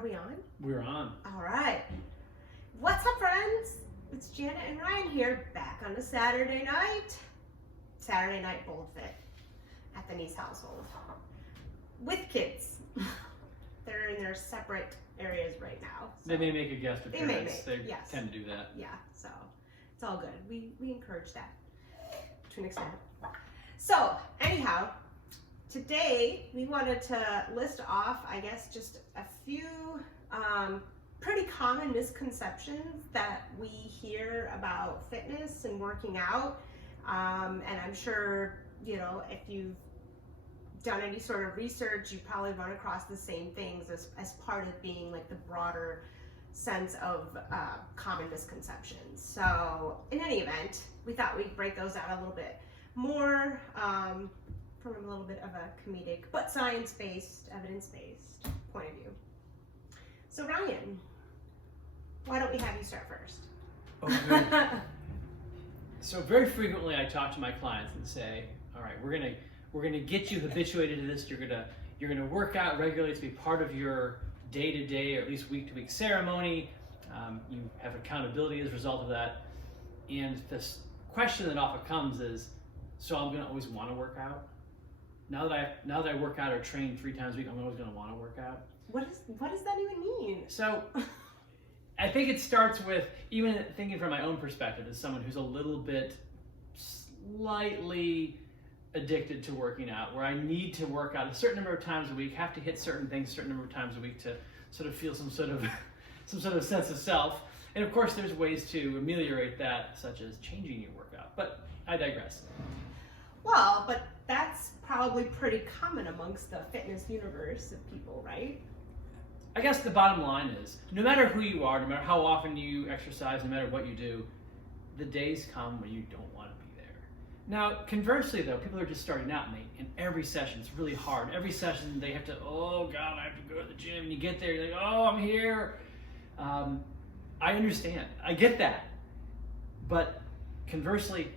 Are we on? We're on. All right. What's up, friends? It's Janet and Ryan here, back on a Saturday night BoldFit at the Niece household with kids. They're in their separate areas right now. So. They may make a guest appearance. They yes. tend to do that. Yeah, so it's all good. We encourage that to an extent. So anyhow, today we wanted to list off, I guess, just a few pretty common misconceptions that we hear about fitness and working out. And I'm sure, you know, if you've done any sort of research, you probably run across the same things as part of being like the broader sense of common misconceptions. So in any event, we thought we'd break those out a little bit more from a little bit of a comedic but science-based, evidence-based point of view. So Ryan, why don't we have you start first? Okay. So very frequently I talk to my clients and say, all right, we're gonna get you habituated to this. You're gonna work out regularly to be part of your day-to-day or at least week-to-week ceremony. You have accountability as a result of that. And this question that often comes is, so I'm gonna always want to work out? Now that I work out or train 3 times a week, I'm always gonna want to work out? What does that even mean? So I think it starts with, even thinking from my own perspective as someone who's a little bit slightly addicted to working out, where I need to work out a certain number of times a week, have to hit certain things a certain number of times a week to sort of feel some sort of sense of self. And of course there's ways to ameliorate that, such as changing your workout, but I digress. Well, but that's probably pretty common amongst the fitness universe of people, right? I guess the bottom line is, no matter who you are, no matter how often you exercise, no matter what you do, the days come when you don't want to be there. Now, conversely though, people are just starting out, and every session is really hard. Every session they have to, oh God, I have to go to the gym. And you get there, you're like, oh, I'm here. I understand, I get that. But conversely,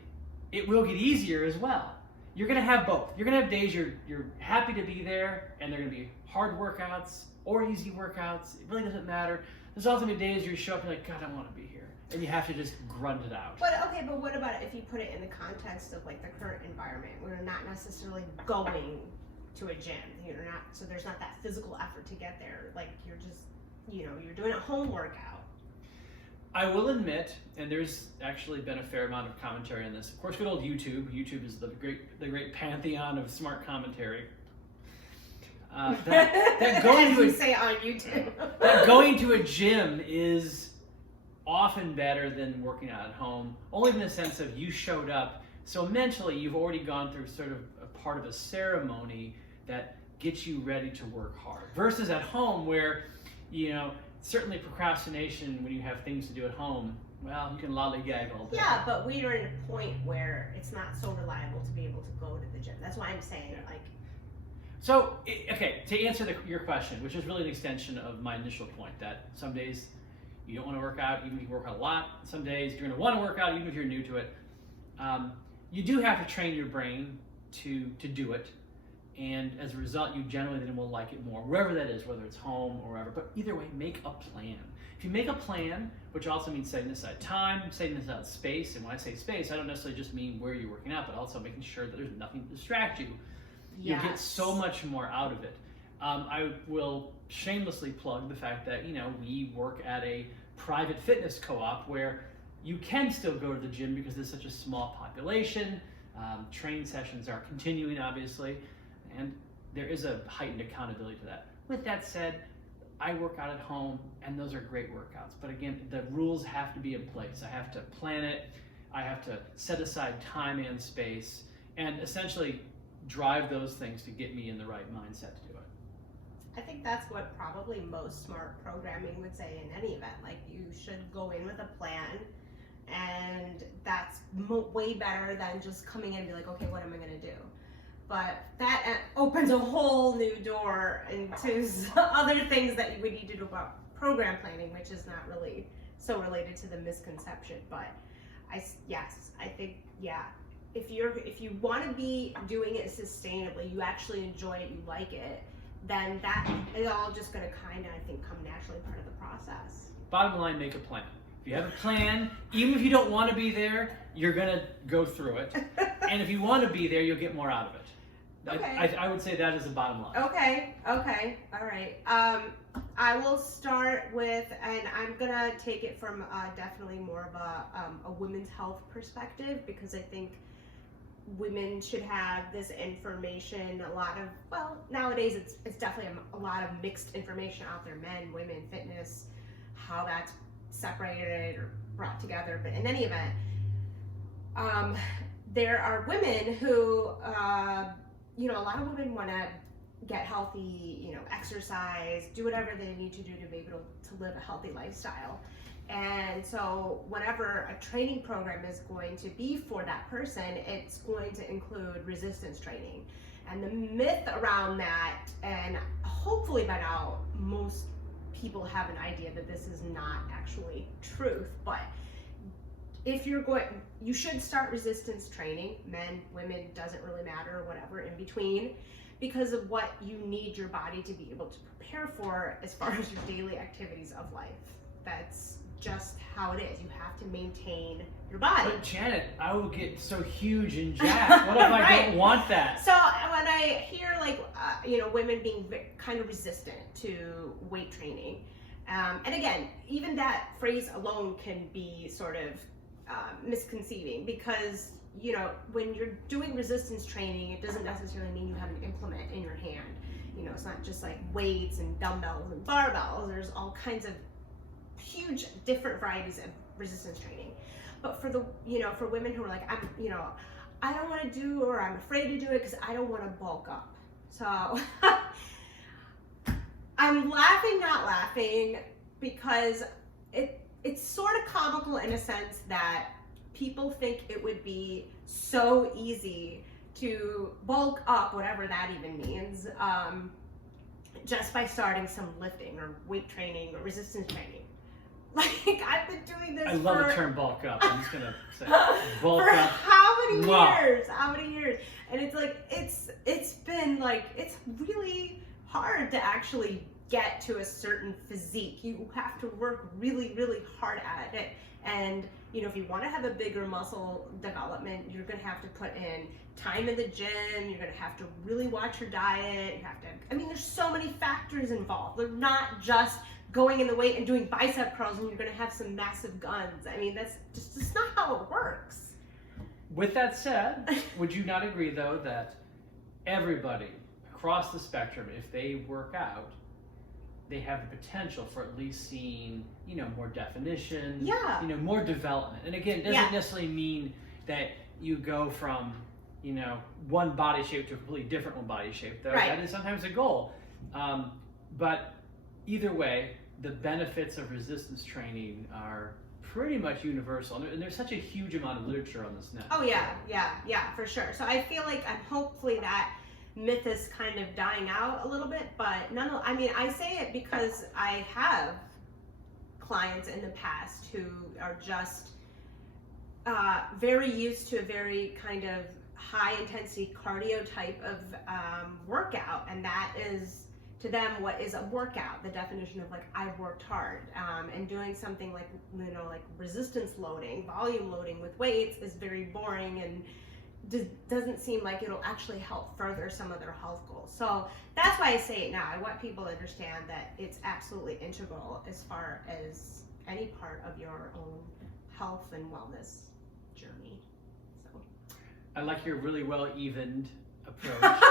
it will get easier as well. You're gonna have both. You're gonna have days you're happy to be there, and they're gonna be hard workouts or easy workouts. It really doesn't matter. There's also gonna be days you show up and you're like, God, I want to be here, and you have to just grunt it out. But okay, but what about if you put it in the context of like the current environment, where you're not necessarily going to a gym, you're not, so there's not that physical effort to get there. Like you're just, you know, you're doing a home workout. I will admit, and there's actually been a fair amount of commentary on this. Of course, good old YouTube. YouTube is the great pantheon of smart commentary. That going to say on YouTube. that going to a gym is often better than working out at home, only in the sense of you showed up, so mentally you've already gone through sort of a part of a ceremony that gets you ready to work hard. Versus at home, where, you know, certainly procrastination when you have things to do at home, well, you can lollygag all day. Yeah, but we are at a point where it's not so reliable to be able to go to the gym. That's why I'm saying, like. So, okay, to answer your question, which is really an extension of my initial point, that some days you don't want to work out, even if you work out a lot. Some days you're going to want to work out, even if you're new to it. You do have to train your brain to do it. And as a result, you generally then will like it more, wherever that is, whether it's home or wherever. But either way, make a plan. If you make a plan, which also means setting aside time, setting aside space, and when I say space, I don't necessarily just mean where you're working out, but also making sure that there's nothing to distract you. Yes. You get so much more out of it. I will shamelessly plug the fact that, you know, we work at a private fitness co-op where you can still go to the gym because there's such a small population. Training sessions are continuing, obviously. And there is a heightened accountability to that. With that said, I work out at home, and those are great workouts. But again, the rules have to be in place. I have to plan it. I have to set aside time and space, and essentially drive those things to get me in the right mindset to do it. I think that's what probably most smart programming would say in any event. Like, you should go in with a plan, and that's way better than just coming in and be like, okay, what am I going to do? But that opens a whole new door into other things that you would need to do about program planning, which is not really so related to the misconception. But I think, yeah, if you want to be doing it sustainably, you actually enjoy it, you like it, then that is all just going to kind of, I think, come naturally part of the process. Bottom line, make a plan. If you have a plan, even if you don't want to be there, you're going to go through it. And if you want to be there, you'll get more out of it. Okay. I would say that is the bottom line. Okay, all right. I will start with, and I'm going to take it from definitely more of a women's health perspective, because I think women should have this information. A lot of, well, nowadays it's definitely a lot of mixed information out there, men, women, fitness, how that's separated or brought together. But in any event, there are women who, a lot of women want to get healthy, exercise, do whatever they need to do to be able to live a healthy lifestyle. And so whenever a training program is going to be for that person, it's going to include resistance training. And the myth around that, and hopefully by now most people have an idea that this is not actually truth, but if you're going, you should start resistance training, men, women, doesn't really matter, whatever in between, because of what you need your body to be able to prepare for as far as your daily activities of life. That's just how it is. You have to maintain your body. But Janet, I will get so huge and jacked. What if I Right. don't want that? So when I hear women being kind of resistant to weight training, and again, even that phrase alone can be sort of misconceiving, because when you're doing resistance training, it doesn't necessarily mean you have an implement in your hand. It's not just like weights and dumbbells and barbells. There's all kinds of huge different varieties of resistance training. But for the for women who are like, I don't want to do, or I'm afraid to do it because I don't want to bulk up. So I'm laughing, not laughing, because it's sort of comical in a sense that people think it would be so easy to bulk up, whatever that even means, just by starting some lifting or weight training or resistance training. Like, I've been doing this I love the term bulk up. I'm just going to say bulk for up. how many Wow. years? How many years? And it's like, it's been like, it's really hard to actually get to a certain physique. You have to work really, really hard at it. And if you want to have a bigger muscle development, you're going to have to put in time in the gym. You're going to have to really watch your diet. You have to, there's so many factors involved. They're not just going in the weight and doing bicep curls and you're going to have some massive guns. That's just not how it works. With that said, would you not agree, though, that everybody across the spectrum, if they work out, they have the potential for at least seeing, more definition, Yeah. More development. And again, it doesn't necessarily mean that you go from, one body shape to a completely different one body shape, though. Right. That is sometimes a goal. But either way, the benefits of resistance training are pretty much universal. And there's such a huge amount of literature on this now. Oh, yeah, for sure. So I feel like hopefully that myth is kind of dying out a little bit, but I say it because I have clients in the past who are just very used to a very kind of high intensity cardio type of workout, and that is to them what is a workout. The definition of like, I've worked hard, and doing something like like resistance loading, volume loading with weights is very boring and doesn't seem like it'll actually help further some of their health goals. So that's why I say it now. I want people to understand that it's absolutely integral as far as any part of your own health and wellness journey. So I like your really well-evened approach,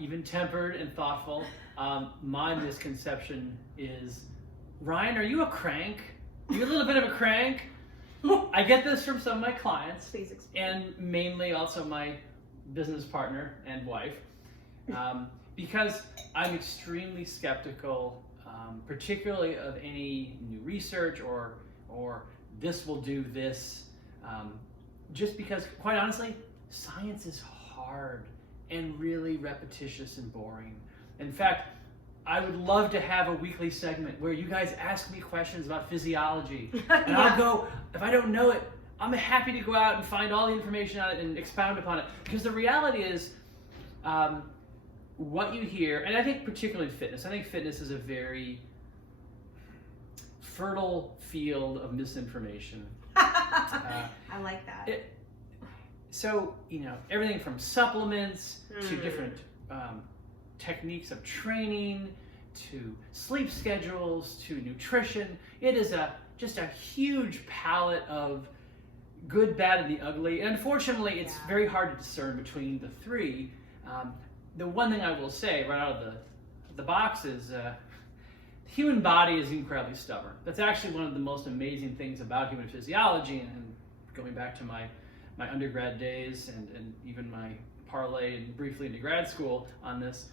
even-tempered and thoughtful. My misconception is, Ryan, are you a crank? Are you a little bit of a crank? I get this from some of my clients, please explain. and mainly also my business partner and wife, because I'm extremely skeptical, particularly of any new research or this will do this, just because, quite honestly, science is hard and really repetitious and boring. In fact, I would love to have a weekly segment where you guys ask me questions about physiology, and I'll go, if I don't know it, I'm happy to go out and find all the information on it and expound upon it. Because the reality is, what you hear, and I think particularly in fitness, I think fitness is a very fertile field of misinformation. I like that. So, everything from supplements to different techniques of training to sleep schedules to nutrition. It is just a huge palette of good, bad, and the ugly. And unfortunately, it's very hard to discern between the three. The one thing I will say right out of the box is the human body is incredibly stubborn. That's actually one of the most amazing things about human physiology, and going back to my undergrad days and even my parlay and briefly into grad school on this,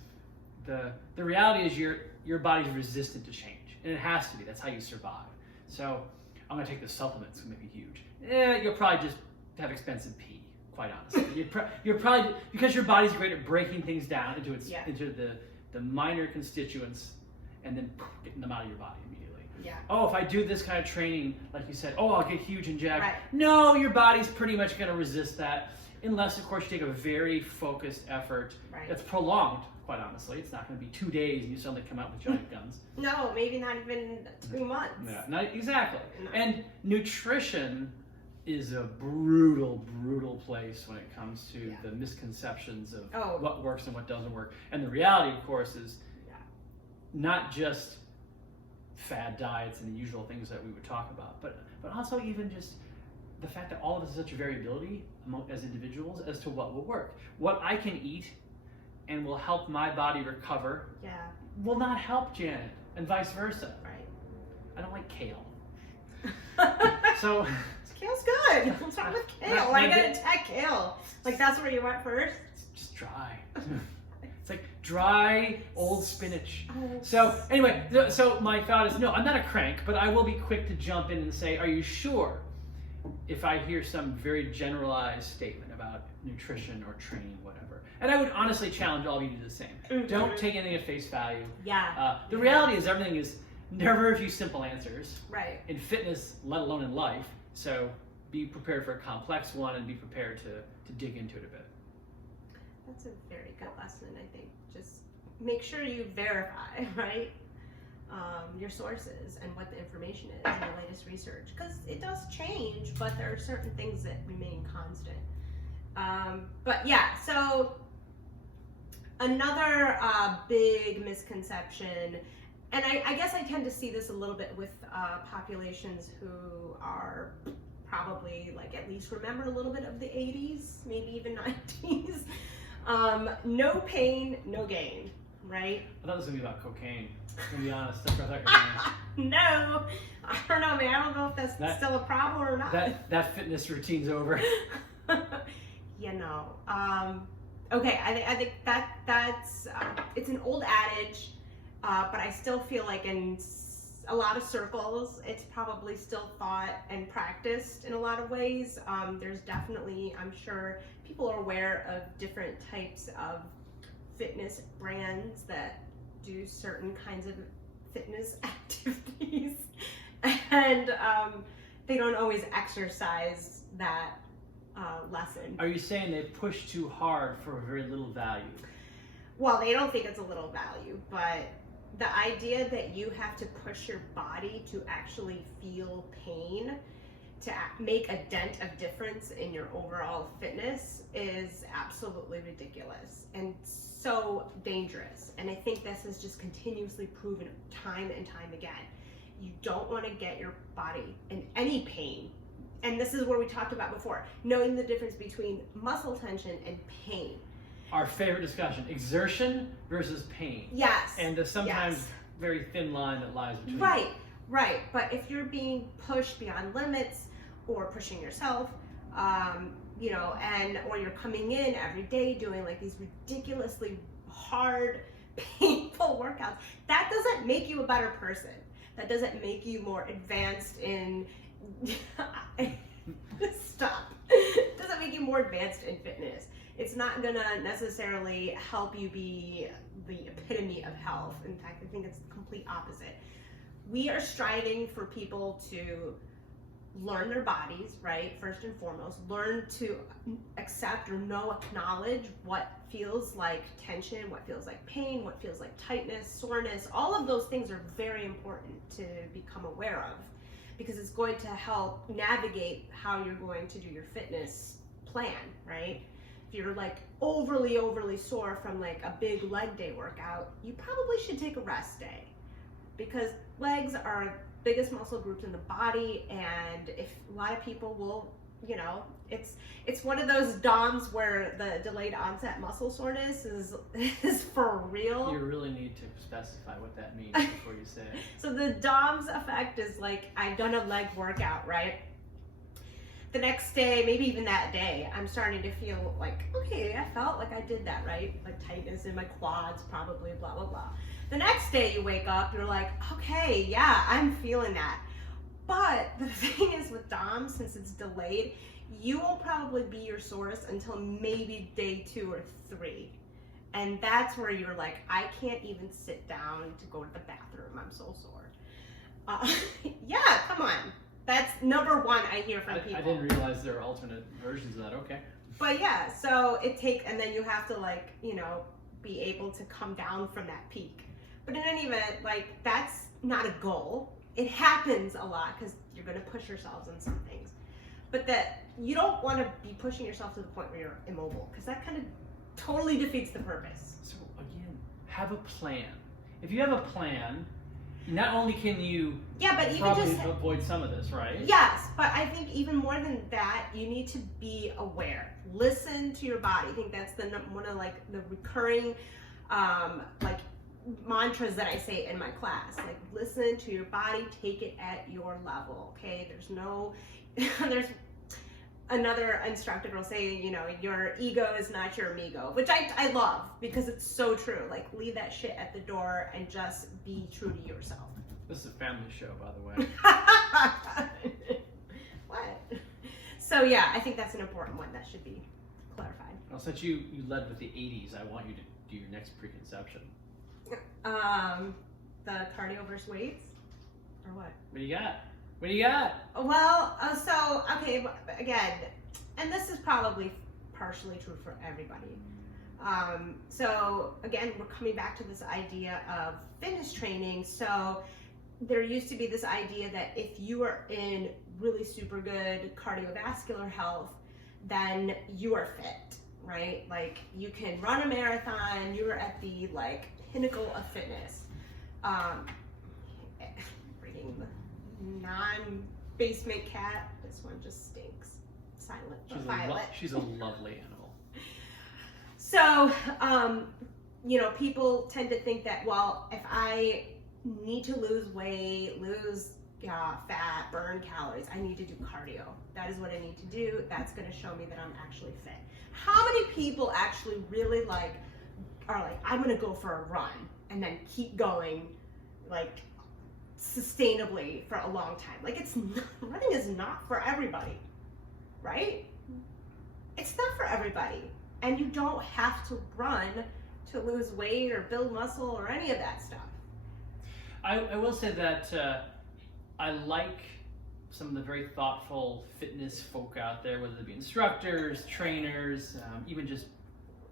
the reality is your body's resistant to change, and it has to be. That's how you survive. So I'm going to take the supplements, it's going to be huge. You'll probably just have expensive pee, quite honestly. You're probably, because your body's great at breaking things down into the minor constituents and then getting them out of your body immediately. Yeah. Oh, if I do this kind of training, like you said, I'll get huge and jacked. Right. No, your body's pretty much going to resist that, unless, of course, you take a very focused effort that's prolonged, quite honestly. It's not going to be 2 days and you suddenly come out with giant guns. No, maybe not even 2 months. Yeah, not exactly. No. And nutrition is a brutal, brutal place when it comes to the misconceptions of what works and what doesn't work. And the reality, of course, is not just fad diets and the usual things that we would talk about, but also even just the fact that all of us is such a variability as individuals as to what will work. What I can eat and will help my body recover will not help Janet, and vice versa. Right. I don't like kale. So kale's good. What's wrong with kale? Why you gotta attack kale? Like, that's where you went first? It's just dry. It's like dry old spinach. Oh. So anyway, so my thought is, no, I'm not a crank, but I will be quick to jump in and say, are you sure? If I hear some very generalized statement about nutrition or training, whatever. And I would honestly challenge all of you to do the same. Mm-hmm. Don't take anything at face value. Yeah. The reality is everything is never a few simple answers. Right. In fitness, let alone in life. So be prepared for a complex one and be prepared to dig into it a bit. That's a very good lesson, I think. Just make sure you verify, right? Your sources and what the information is and the latest research, because it does change, but there are certain things that remain constant. But yeah, so another big misconception, and I guess I tend to see this a little bit with populations who are probably like at least remember a little bit of the 80s, maybe even 90s. No pain, no gain, right? I thought this was going to be about cocaine, to be honest. That's what I thought you were gonna. No, I don't know, man. I don't know if that's still a problem or not. That fitness routine's over. Okay, I think that's it's an old adage, but I still feel like in a lot of circles, it's probably still thought and practiced in a lot of ways. There's definitely, I'm sure, people are aware of different types of fitness brands that do certain kinds of fitness activities, and they don't always exercise that lesson. Are you saying they push too hard for very little value? Well, they don't think it's a little value, but the idea that you have to push your body to actually feel pain to make a dent of difference in your overall fitness is absolutely ridiculous and so dangerous. And I think this is just continuously proven time and time again. You don't want to get your body in any pain. And this is where we talked about before, knowing the difference between muscle tension and pain. Our favorite discussion, exertion versus pain. Yes. And the sometimes very thin line that lies between. Right. But if you're being pushed beyond limits or pushing yourself, or you're coming in every day doing like these ridiculously hard, painful workouts, that doesn't make you a better person. That doesn't make you more advanced in stop. It doesn't make you more advanced in fitness. It's not gonna necessarily help you be the epitome of health. In fact, I think it's the complete opposite. We are striving for people to learn their bodies, right? First and foremost, learn to accept or acknowledge what feels like tension, what feels like pain, what feels like tightness, soreness. All of those things are very important to become aware of, because it's going to help navigate how you're going to do your fitness plan, right? If you're like overly sore from like a big leg day workout, you probably should take a rest day, because legs are biggest muscle groups in the body, and if a lot of people will, it's one of those DOMs where the delayed onset muscle soreness is for real. You really need to specify what that means before you say it. So the DOMs effect is like, I've done a leg workout, right? The next day, maybe even that day, I'm starting to feel like, okay, I felt like I did that, right? Like tightness in my quads, probably, blah, blah, blah. The next day you wake up, you're like, okay, yeah, I'm feeling that. But the thing is with DOMs, since it's delayed, you won't probably be your source until maybe day 2 or 3. And that's where you're like, I can't even sit down to go to the bathroom. I'm so sore. Yeah, come on. That's number one I hear from people. I didn't realize there are alternate versions of that. Okay. But yeah, so and then you have to like, be able to come down from that peak. But in any event, like, that's not a goal. It happens a lot because you're going to push yourselves on some things. But that you don't want to be pushing yourself to the point where you're immobile, because that kind of totally defeats the purpose. So again, have a plan. If you have a plan, not only can you probably avoid some of this, right? Yes, but I think even more than that, you need to be aware. Listen to your body. I think that's one of like the recurring like mantras that I say in my class. Like, listen to your body, take it at your level. Okay, there's another instructor will say, your ego is not your amigo, which I love, because it's so true. Like, leave that shit at the door and just be true to yourself. This is a family show, by the way. What? So yeah, I think that's an important one that should be clarified. Well, since you led with the 80s, I want you to do your next preconception. The cardio versus weights, or what? What do you got? What do you got? Well, okay, again, and this is probably partially true for everybody. So again, we're coming back to this idea of fitness training. So there used to be this idea that if you are in really super good cardiovascular health, then you are fit, right? Like, you can run a marathon, you're at the like pinnacle of fitness. Reading the non-basement cat, this one just stinks. Silent but violet. She's a lovely animal. So, people tend to think that, well, if I need to lose weight, lose fat, burn calories, I need to do cardio. That is what I need to do. That's going to show me that I'm actually fit. How many people actually really are like, I'm going to go for a run and then keep going, like, sustainably for a long time? Like, running is not for everybody, right? It's not for everybody. And you don't have to run to lose weight or build muscle or any of that stuff. I will say that I like some of the very thoughtful fitness folk out there, whether they be instructors, trainers, even just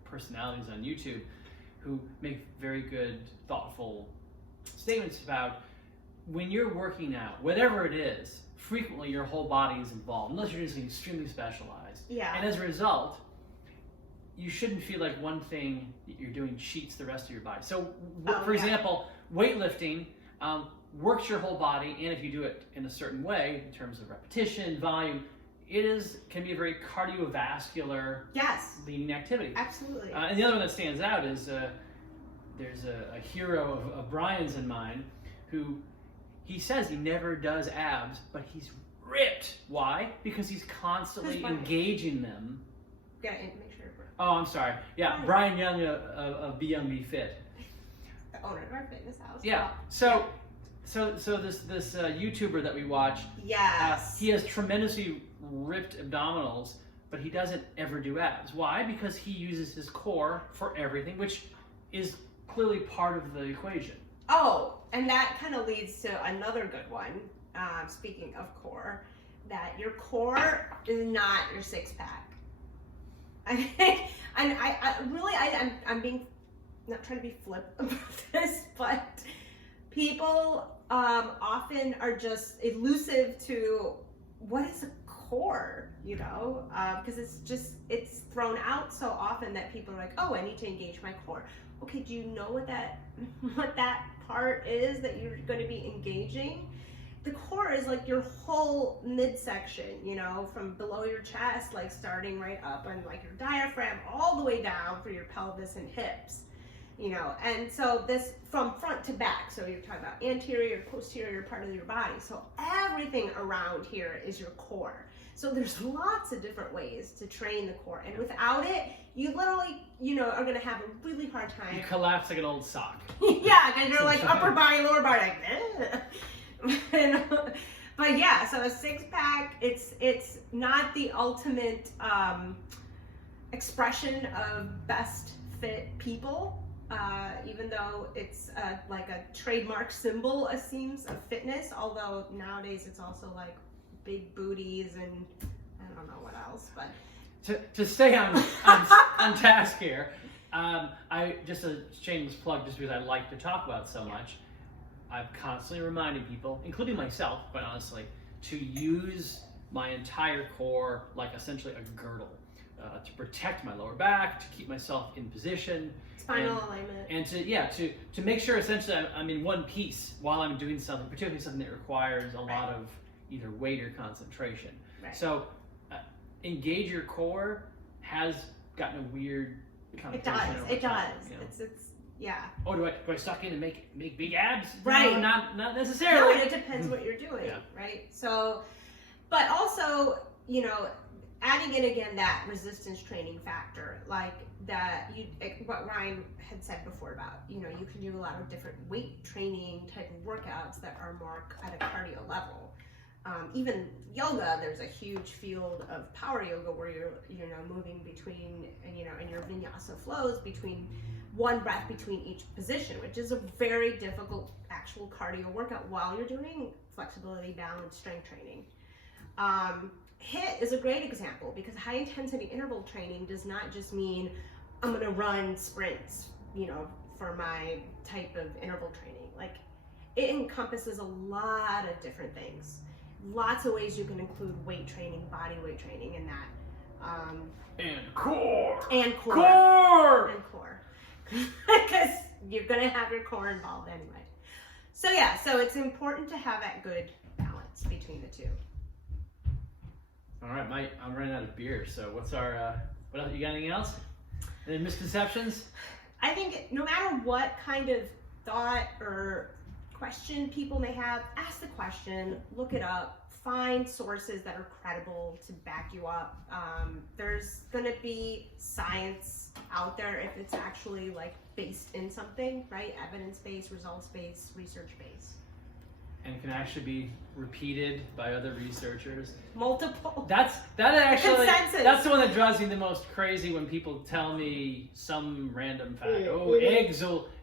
personalities on YouTube, who make very good, thoughtful statements about when you're working out, whatever it is, frequently your whole body is involved, unless you're doing something extremely specialized. Yeah. And as a result, you shouldn't feel like one thing that you're doing cheats the rest of your body. So, for example, weightlifting works your whole body, and if you do it in a certain way, in terms of repetition, volume, can be a very cardiovascular leading activity. Absolutely. And the other one that stands out is there's a hero of Brian's in mind who he says he never does abs, but he's ripped. Why? Because he's constantly engaging them. Gotta make sure. Oh, I'm sorry. Yeah, Brian Young of Be Young Be Fit. The owner of our fitness house. Yeah. So this YouTuber that we watch. Yes. He has tremendously ripped abdominals, but he doesn't ever do abs. Why? Because he uses his core for everything, which is clearly part of the equation. Oh, and that kind of leads to another good one. Speaking of core, that your core is not your six pack. I think, and I'm being, not trying to be flip about this, but people often are just elusive to what is a core, you know, because it's thrown out so often that people are like, oh, I need to engage my core. Okay, do you know what that part is that you're going to be engaging? The core is like your whole midsection, you know, from below your chest, like starting right up on like your diaphragm all the way down for your pelvis and hips, you know. And so this from front to back, so you're talking about anterior, posterior part of your body. So everything around here is your core. So there's lots of different ways to train the core, and without it, you literally, you know, are gonna have a really hard time. You collapse like an old sock. Yeah, because you're like upper body, lower body, like, eh. But yeah, so a six pack, it's not the ultimate expression of best fit people, even though it's like a trademark symbol, it seems, of fitness. Although nowadays it's also like big booties and I don't know what else. But to stay on task here, I just a shameless plug, just because I like to talk about it so much. I'm constantly reminding people, including myself, quite honestly, to use my entire core like essentially a girdle to protect my lower back, to keep myself in position, spinal alignment, and to make sure essentially I'm in one piece while I'm doing something, particularly something that requires a lot of either weight or concentration. Right. So engage your core has gotten a weird connotation. It does. You know? It's yeah. Oh, do I suck in and make big abs? Right. No, not necessarily. No, it depends what you're doing, Yeah. right? So, but also, you know, adding in again that resistance training factor, like that what Ryan had said before about, you know, you can do a lot of different weight training type of workouts that are more at a cardio level. Even yoga, there's a huge field of power yoga where you're, you know, moving between, and you know, and your vinyasa flows between one breath between each position, which is a very difficult actual cardio workout while you're doing flexibility, balance, strength training. HIIT is a great example because high intensity interval training does not just mean I'm going to run sprints, you know, for my type of interval training. Like, it encompasses a lot of different things. Lots of ways you can include weight training, body weight training in that. And core. And core. Core. And core. Because you're going to have your core involved anyway. So yeah, so it's important to have that good balance between the two. All right, Mike, I'm running out of beer. So what's our, what else? You got anything else? Any misconceptions? I think no matter what kind of thought or question people may have, ask the question, look it up, find sources that are credible to back you up. There's going to be science out there if it's actually like based in something, right? Evidence-based, results-based, research-based. And can actually be repeated by other researchers. Multiple. That's Consensus. That's the one that drives me the most crazy when people tell me some random fact. Oh,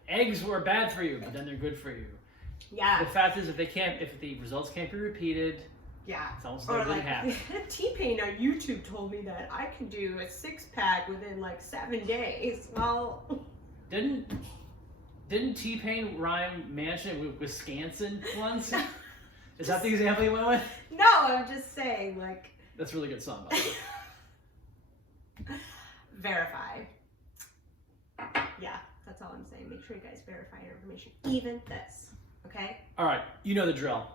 eggs were bad for you, but then they're good for you. Yeah. The fact is, if the results can't be repeated, yeah, it's almost like it didn't happen. T-Pain on YouTube told me that I could do a six-pack within like 7 days. Well, didn't T-Pain rhyme mansion with Wisconsin once? Is that the example you went with? No, I'm just saying, like. That's a really good song, by the way. Verify. Yeah, that's all I'm saying. Make sure you guys verify your information. Even this, okay? All right, you know the drill.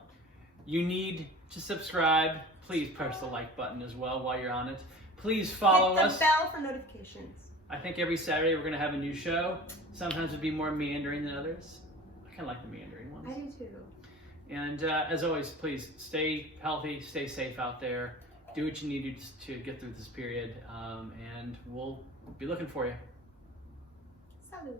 You need to subscribe. Please press the like button as well while you're on it. Please follow us. Hit the bell for notifications. I think every Saturday we're going to have a new show. Sometimes it'll be more meandering than others. I kind of like the meandering ones. I do too. And as always, please stay healthy, stay safe out there. Do what you need to get through this period. And we'll be looking for you. Salud.